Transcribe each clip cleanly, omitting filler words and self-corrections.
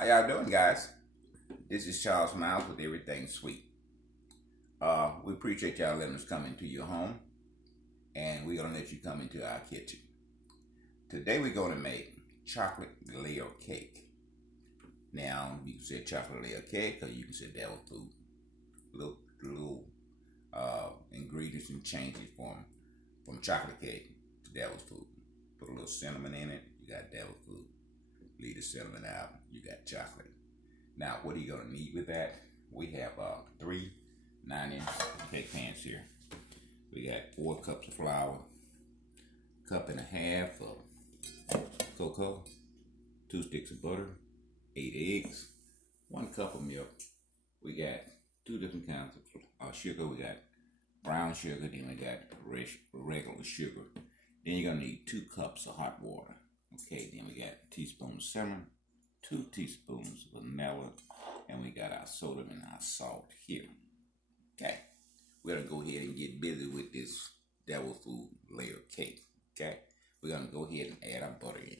How y'all doing, guys? This is Charles Miles with Everything Sweet. We appreciate y'all letting us come into your home, and we're going to let you come into our kitchen. Today we're going to make chocolate layer cake. Now, you can say chocolate layer cake, or you can say devil food. Little ingredients and changes from chocolate cake to devil's food. Put a little cinnamon in it, you got devil's food. Leave the cinnamon out, you got chocolate. Now, what are you going to need with that? We have 3 9-inch cake pans here. We got 4 cups of flour, 1.5 cups of cocoa, 2 sticks of butter, 8 eggs, 1 cup of milk. We got 2 different kinds of sugar. We got brown sugar, then we got regular sugar. Then you're going to need 2 cups of hot water. Okay, then we got a teaspoon of cinnamon, 2 teaspoons of vanilla, and we got our soda and our salt here. Okay, we're going to go ahead and get busy with this devil food layer cake. Okay, we're going to go ahead and add our butter in.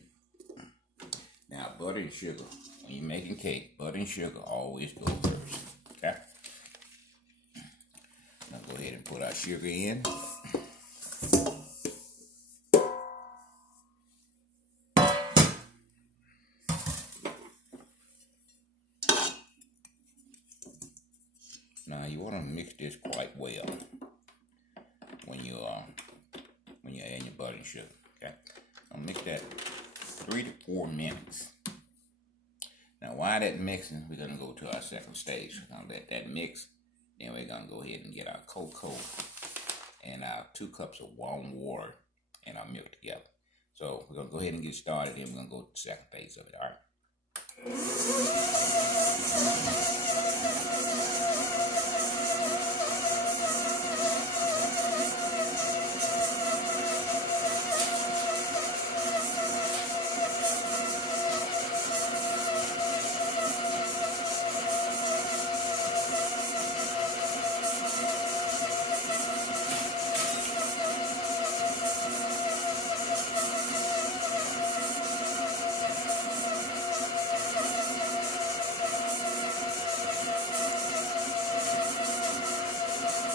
Now, butter and sugar, when you're making cake, butter and sugar always go first. Okay, now go ahead and put our sugar in. Now you want to mix this quite well when you're adding your butter and sugar. Okay, I'll mix that 3 to 4 minutes. Now while that mixing, we're gonna go to our second stage. We're gonna let that mix. Then we're gonna go ahead and get our cocoa and our 2 cups of warm water and our milk together. So we're gonna go ahead and get started. Then we're gonna go to the second phase of it. All right.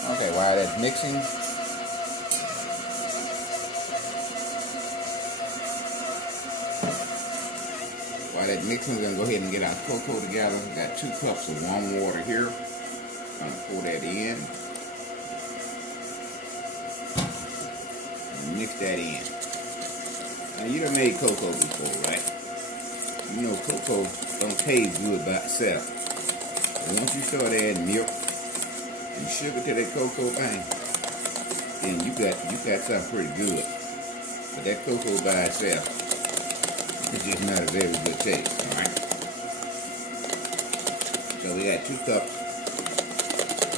Okay, while that's mixing, we're going to go ahead and get our cocoa together. We got 2 cups of warm water here. I'm going to pour that in and mix that in. Now, you done made cocoa before, right? You know cocoa don't taste good by itself. But once you start adding milk and sugar to that cocoa thing, then you got something pretty good. But that cocoa by itself, it's just not a very good taste, alright? So we got 2 cups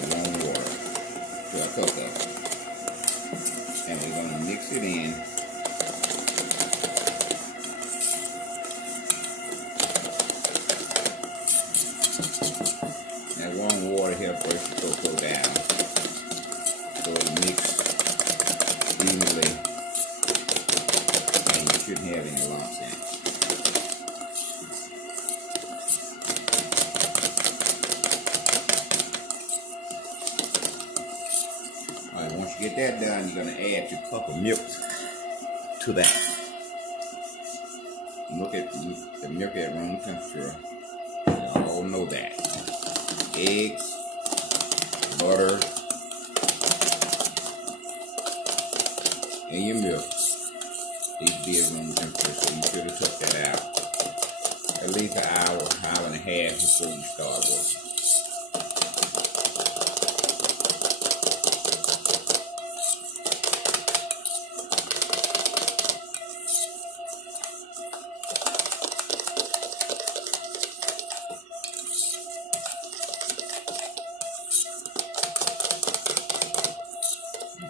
of warm water to our cocoa. And we're gonna mix it in. That warm water helps break the cocoa down so it mix evenly and you shouldn't have any lumps in it. Alright, once you get that done, you're going to add your cup of milk to that. Look at the milk at room temperature. You all know that. Eggs, butter, and your milk needs to be at room temperature, so you should have took that out at least an hour, hour and a half before you start working.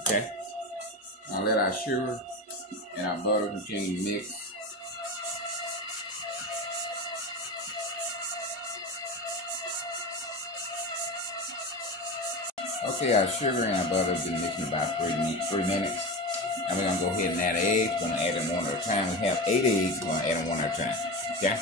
Okay, now let our sugar and our butter continue to mix. Okay, our sugar and our butter have been mixing about 3 minutes. And we're going to go ahead and add eggs. We're going to add them one at a time. We have 8 eggs. We're going to add them one at a time. Okay?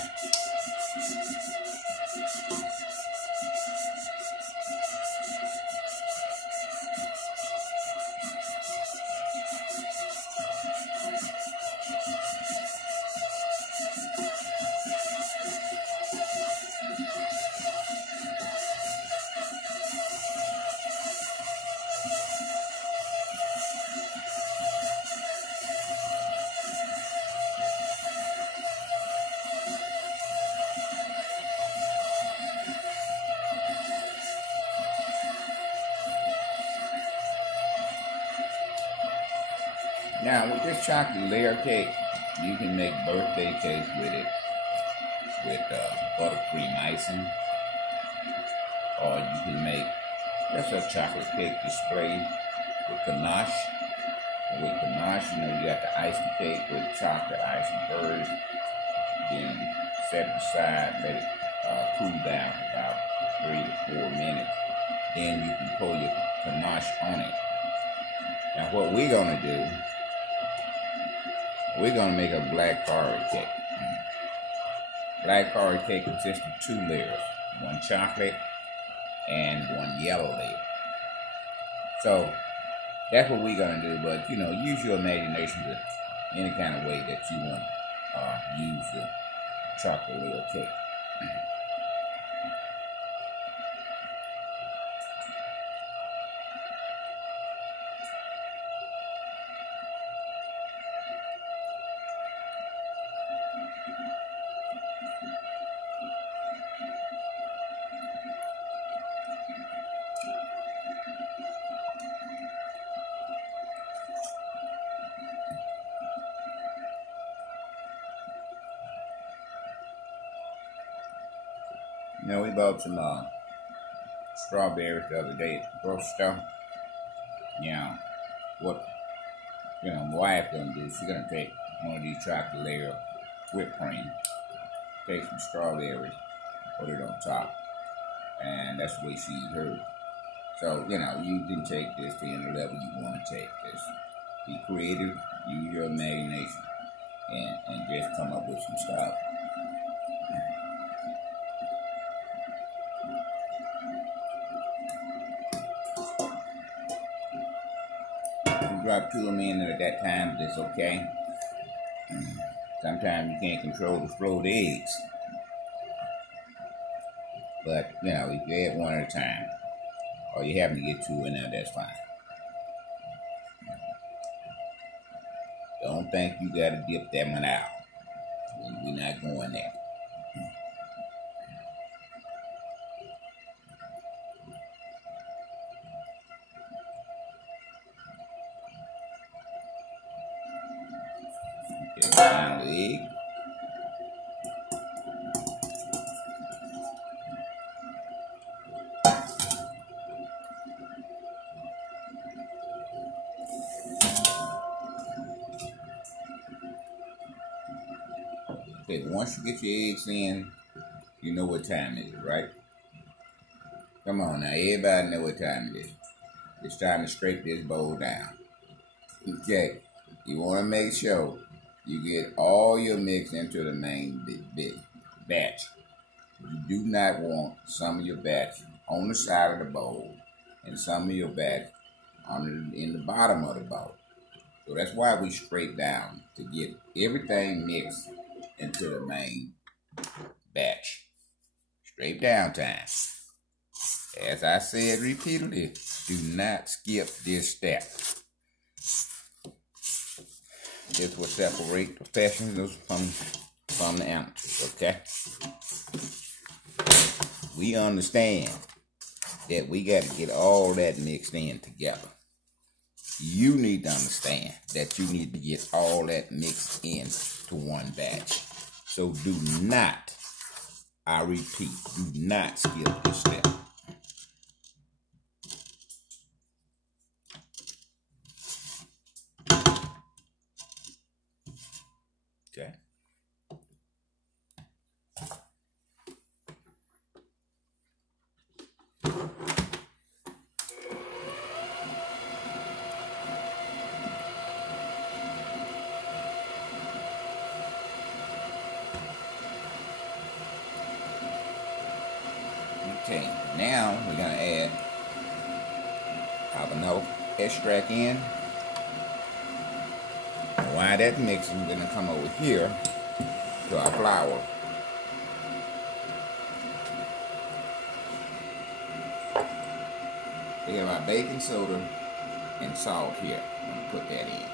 Now with this chocolate layer cake, you can make birthday cakes with it, with buttercream icing, or you can make just a chocolate cake display with ganache. And with ganache, you know, you got to ice the cake with chocolate icing first, then set it aside, let it cool down for about 3 to 4 minutes. Then you can pour your ganache on it. Now what we're gonna do, we're gonna make a black forest cake. Black forest cake consists of 2 layers, one chocolate and one yellow layer. So that's what we're gonna do. But you know, use your imagination to any kind of way that you want to use the chocolate layer cake. You know, we bought some strawberries the other day at the grocery store. Yeah, what my wife gonna do? She's gonna take one of these chocolate layer whipped cream, take some strawberries, put it on top, and that's the way she eat hers. So you know, you can take this to any level you want to take this. Be creative, use your imagination, and just come up with some stuff. Drop 2 of them in at that time, but it's okay. Sometimes you can't control the flow of the eggs. But, you know, if you add 1 at a time, or you happen to get 2 in there, that's fine. Don't think you gotta dip that one out. We're not going there. Down the egg. Okay, once you get your eggs in, you know what time it is, right? Come on now, everybody know what time it is. It's time to scrape this bowl down. Okay, you want to make sure you get all your mix into the main batch. You do not want some of your batch on the side of the bowl and some of your batch in the bottom of the bowl. So that's why we scrape down, to get everything mixed into the main batch. Scrape down time. As I said repeatedly, do not skip this step. This will separate professionals from the amateurs, okay? We understand that we got to get all that mixed in together. You need to understand that you need to get all that mixed in to one batch. So do not, I repeat, do not skip this step. Okay. Okay, now we're gonna add our vanilla extract in. While that's mixing, we're gonna come over here to our flour. We have our baking soda and salt here. I'm gonna put that in.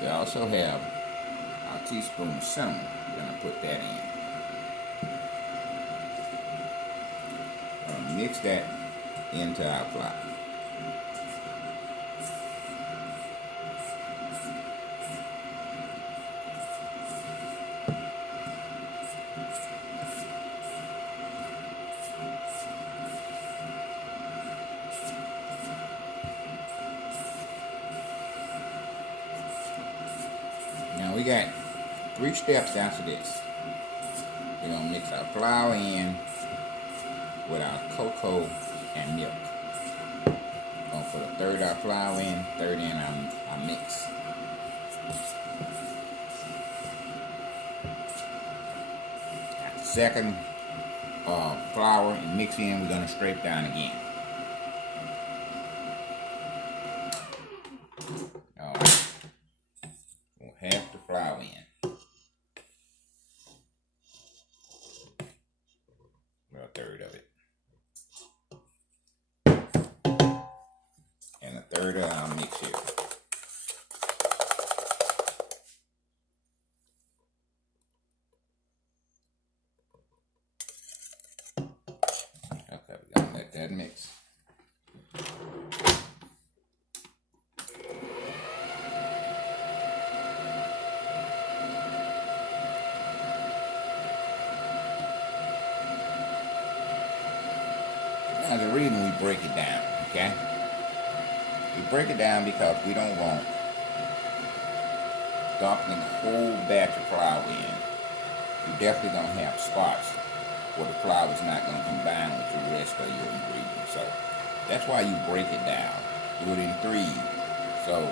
We also have our teaspoon of cinnamon. We're gonna put that in. We're gonna mix that into our flour. got 3 steps after this. We're going to mix our flour in with our cocoa and milk. We're going to put a third of our flour in, third in our mix. After the second flour and mix in, we're going to scrape down again. Alright. We'll half the flour in. Well, a third of it. And a third of our mix here. Okay, we're gonna let that mix. Now the reason we break it down, okay? We break it down because we don't want dumping the whole batch of flour in. You're definitely going to have spots where the flour is not going to combine with the rest of your ingredients. So that's why you break it down. Do it in 3, so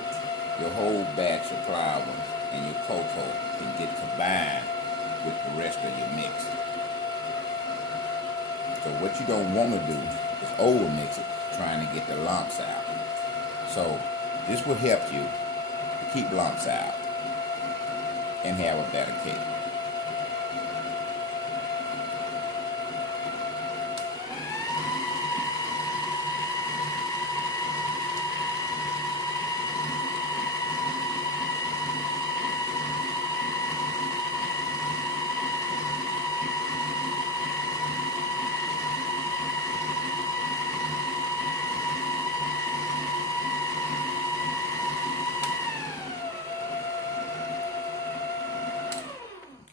your whole batch of flour and your cocoa can get combined with the rest of your mix. So what you don't want to do is over mix it, trying to get the lumps out. So this will help you to keep lumps out and have a better cake.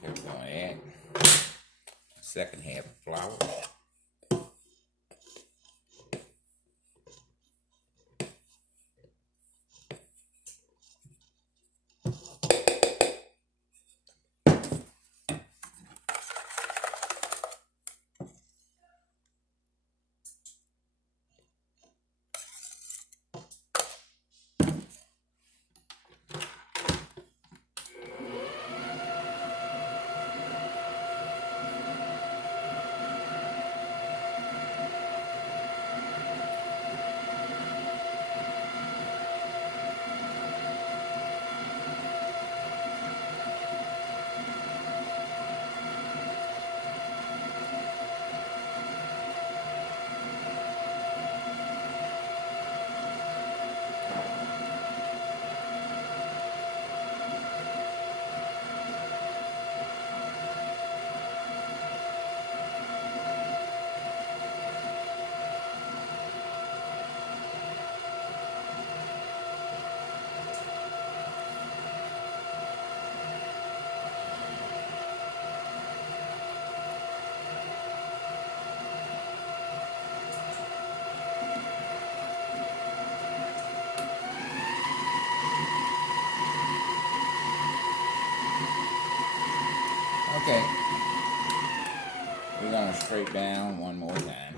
We're going to add the second half of flour. Okay, we're going to scrape down one more time.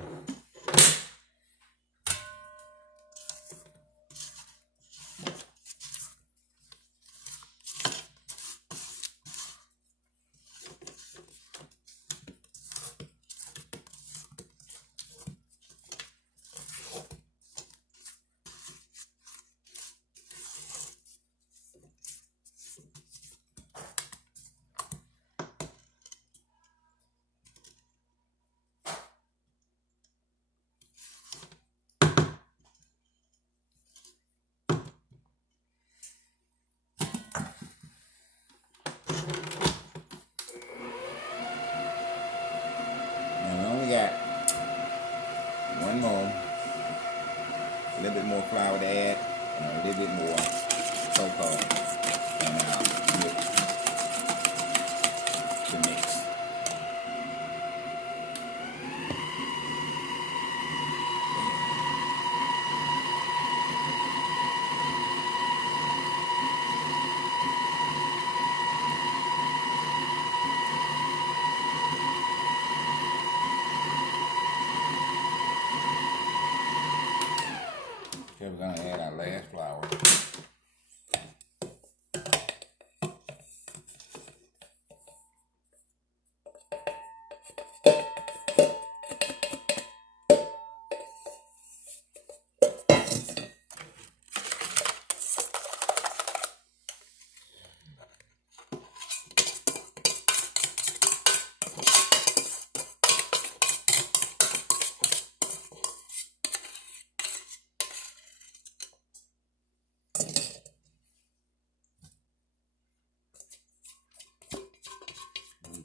last flour.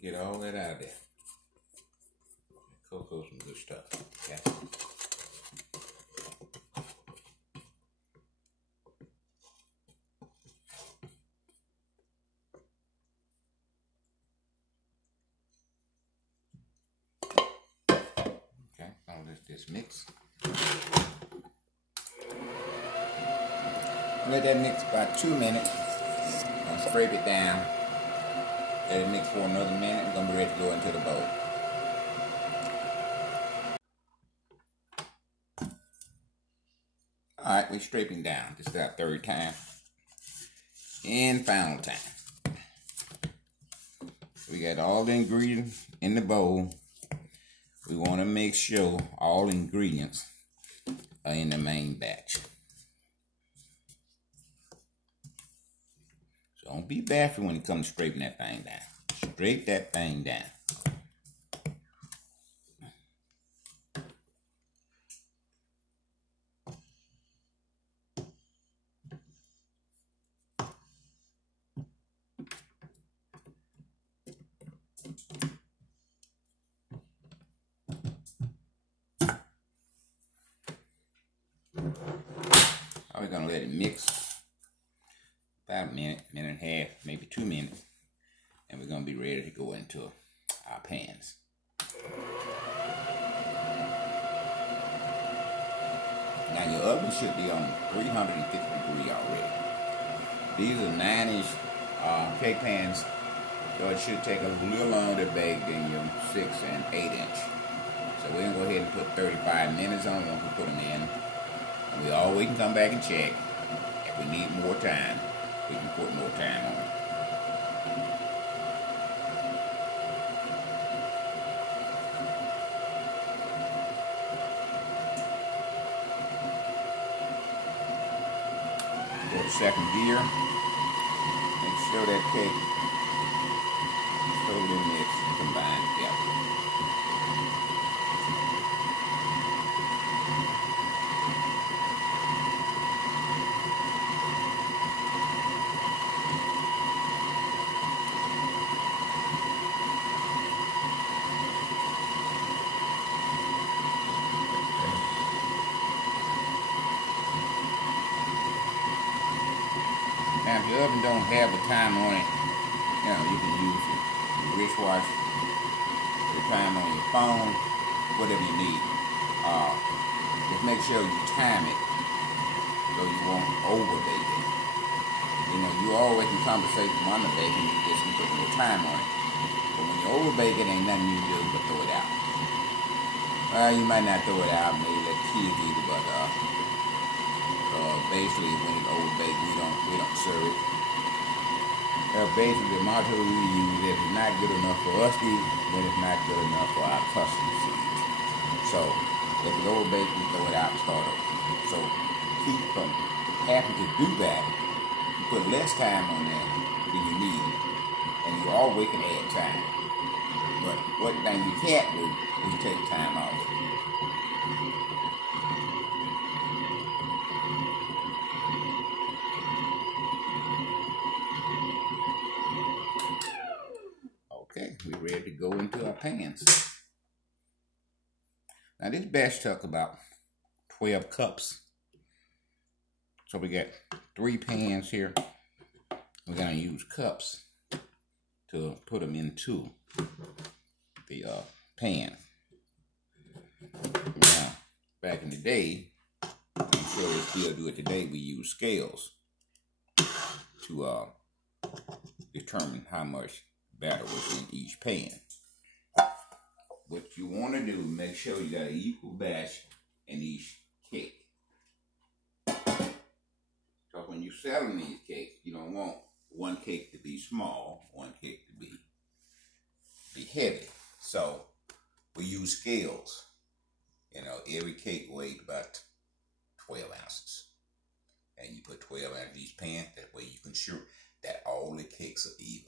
Get all that out of there. Cocoa's some good stuff. Okay. Okay, I'll let this mix. Let that mix about 2 minutes. I'll scrape it down. Let it mix for another minute. We're gonna be ready to go into the bowl. Alright, we're scraping down. This is our third time. And final time. We got all the ingredients in the bowl. We want to make sure all ingredients are in the main batch. So don't be bashful when it comes to scraping that thing down. Scrape that thing down. We're going to let it mix about a minute, minute and a half, maybe 2 minutes. And we're going to be ready to go into our pans. Now your oven should be on 350 degrees already. These are 9-inch cake pans, so it should take a little longer to bake than your 6 and 8 inch. So we're going to go ahead and put 35 minutes on once we put them in. We always can come back and check. If we need more time, we can put more time on it. Go to second gear. Make sure that cake is totally mixed and combined together. Now, if your oven don't have a time on it, you know, you can use your wristwatch, the time on your phone, whatever you need. Just make sure you time it so you won't overbake it. You know, you always can compensate from underbaking, you just can put more time on it. But when you overbake it, ain't nothing you do but throw it out. Well, you might not throw it out, maybe let kids eat it, but basically when it's overbaked, we don't serve it. Basically the motto we use, if it's not good enough for us to eat, then it's not good enough for our customers to eat. So if it's overbaked, we throw it out and start over. So keep from having to do that. You put less time on that than you need, and you always can add time. But one thing you can't do is take time off. Okay, we're ready to go into our pans. Now this batch took about 12 cups. So we got 3 pans here. We're gonna use cups to put them into the pan. Now, back in the day, I'm sure they still do it today, we use scales to determine how much batter was in each pan. What you want to do, make sure you got an equal batch in each cake. when you're selling these cakes, you don't want one cake to be small, one cake to be heavy. So we use scales. You know, every cake weighs about 12 ounces. And you put 12 ounces in each pan. That way you can sure that all the cakes are even.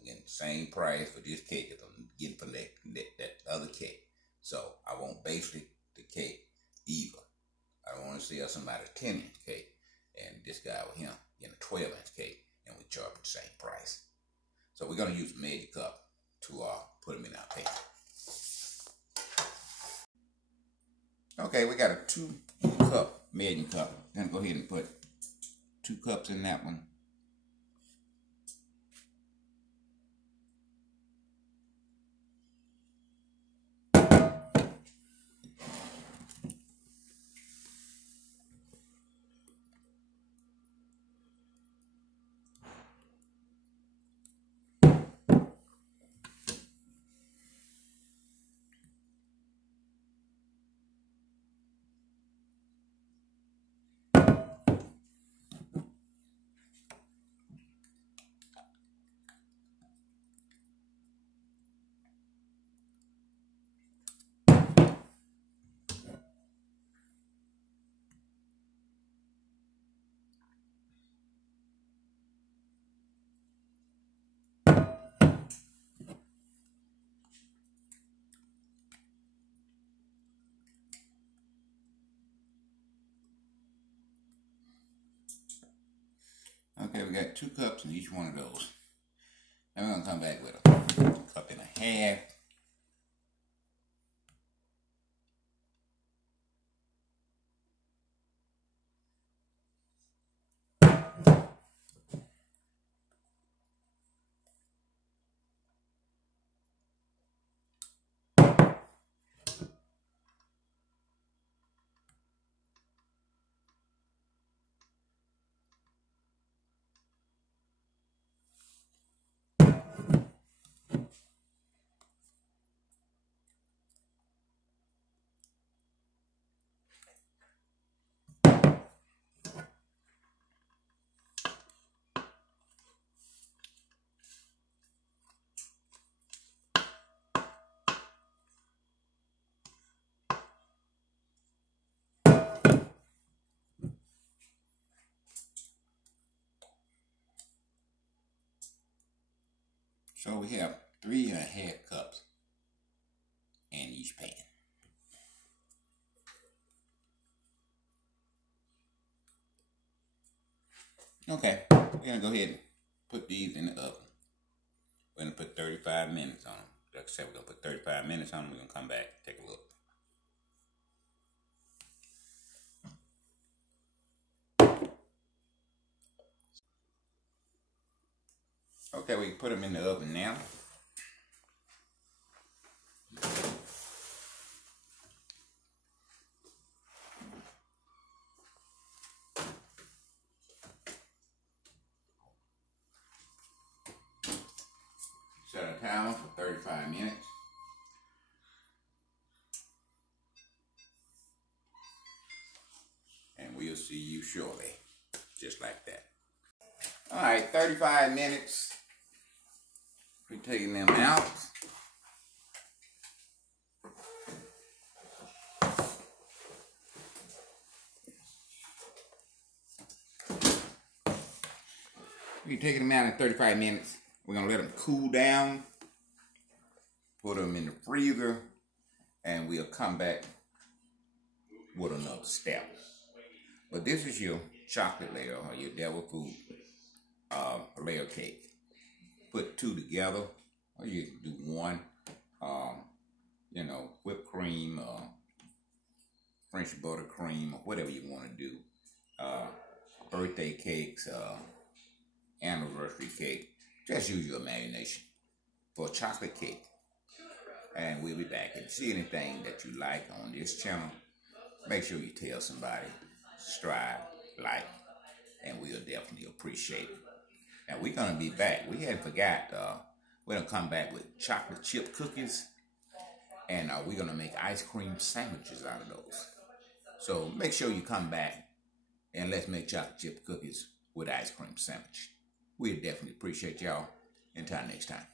Again, same price for this cake as I'm getting for that other cake. So I want basically the cake even. I don't want to sell somebody a 10-inch cake and this guy with him getting a 12-inch cake and we charge the same price. So we're going to use a measure cup to put them in our pan. Okay, we got a 2-cup measuring cup. I'm going to go ahead and put 2 cups in that one. Okay, we got 2 cups in each one of those. Then we're going to come back with a cup and a half. So we have 3½ cups in each pan. Okay, we're going to go ahead and put these in the oven. We're going to put 35 minutes on them. Like I said, we're going to put 35 minutes on them. We're going to come back and take a look. Okay, we put them in the oven now. Set a timer for 35 minutes. And we'll see you shortly. Just like that. Alright, 35 minutes. We're taking them out. We're taking them out in 35 minutes. We're going to let them cool down. Put them in the freezer. And we'll come back with another step. But this is your chocolate layer or your devil food layer cake. Put 2 together, or you can do 1. You know, whipped cream, French butter cream, or whatever you want to do. Birthday cakes, anniversary cake. Just use your imagination for a chocolate cake. And we'll be back. If you see anything that you like on this channel, make sure you tell somebody, subscribe, like, and we'll definitely appreciate it. Now we're gonna be back. We hadn't forgot. We're gonna come back with chocolate chip cookies, and we're gonna make ice cream sandwiches out of those. So make sure you come back and let's make chocolate chip cookies with ice cream sandwich. We definitely appreciate y'all. Until next time.